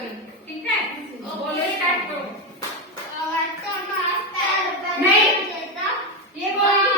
सभी, ठीक है? बोलो स्टार्ट करो। नहीं, ये बोलो।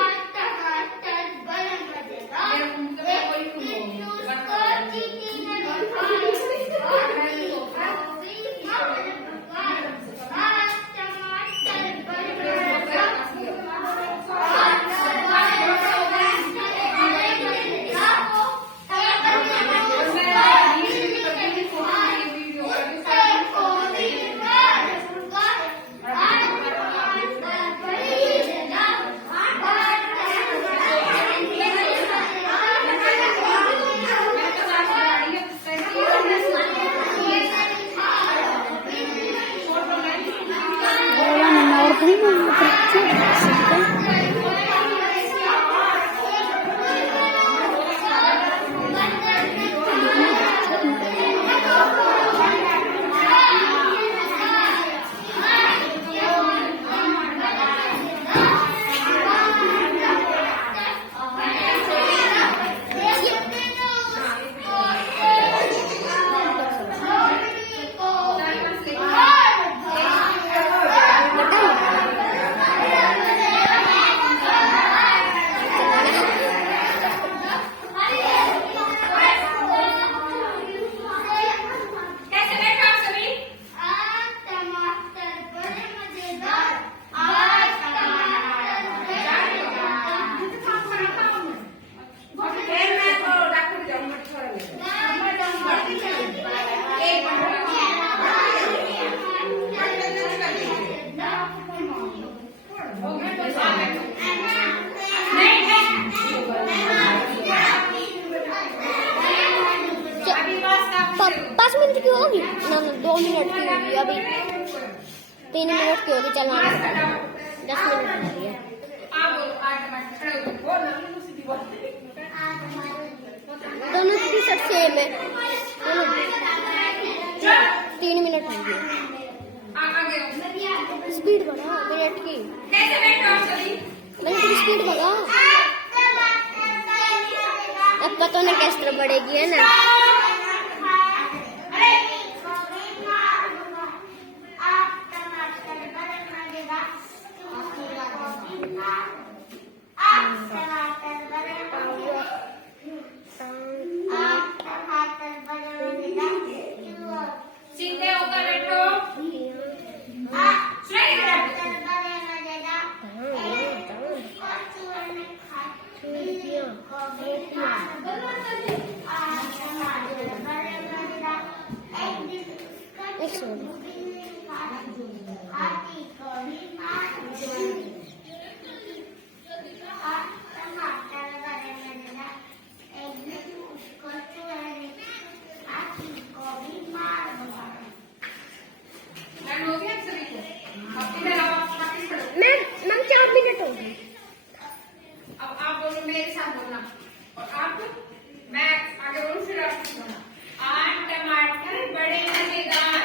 पाँच मिनट की होगी ना, 2 मिनट की होगी, अभी 3 मिनट की होगी। चलो 10 मिनट की है। दोनों की शर्ट सेम है, 3 मिनट होगी। स्पीड बढ़ाओ मिनट की, मिनट की स्पीड बढ़ाओ। अब पता नहीं किस तरह बढ़ेगी, है ना? सीधे होकर बैठो। मैम 4 मिनट होगी। अब आप दोनों मेरे साथ बोलना और आप मैं आगे बोलूं फिर आप बोलना। 8 टमाटर बड़े मजेदार।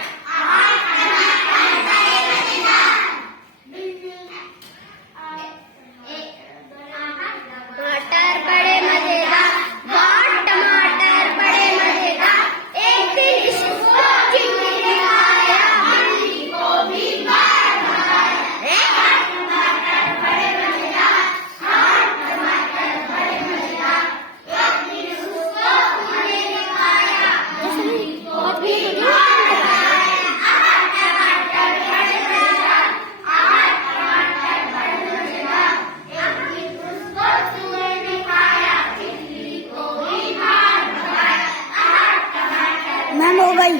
टमाटर बड़े मजेदार, 8 टमाटर बड़े मजेदार। एक दिन इसको चिमनी ने खाया, बिल्ली को भी मार खाया। 8 टमाटर बड़े मजेदार, 8 टमाटर बड़े मजेदार। एक दिन उसको चिमनी ने खाया, बिल्ली को भी मार खाया। 8 टमाटर बड़े मजेदार, 8 टमाटर बड़े मजेदार। एक दिन उसको चूहे ने खाया, बिल्ली को भी मार खाया। 8 टमाटर मैम हो गई।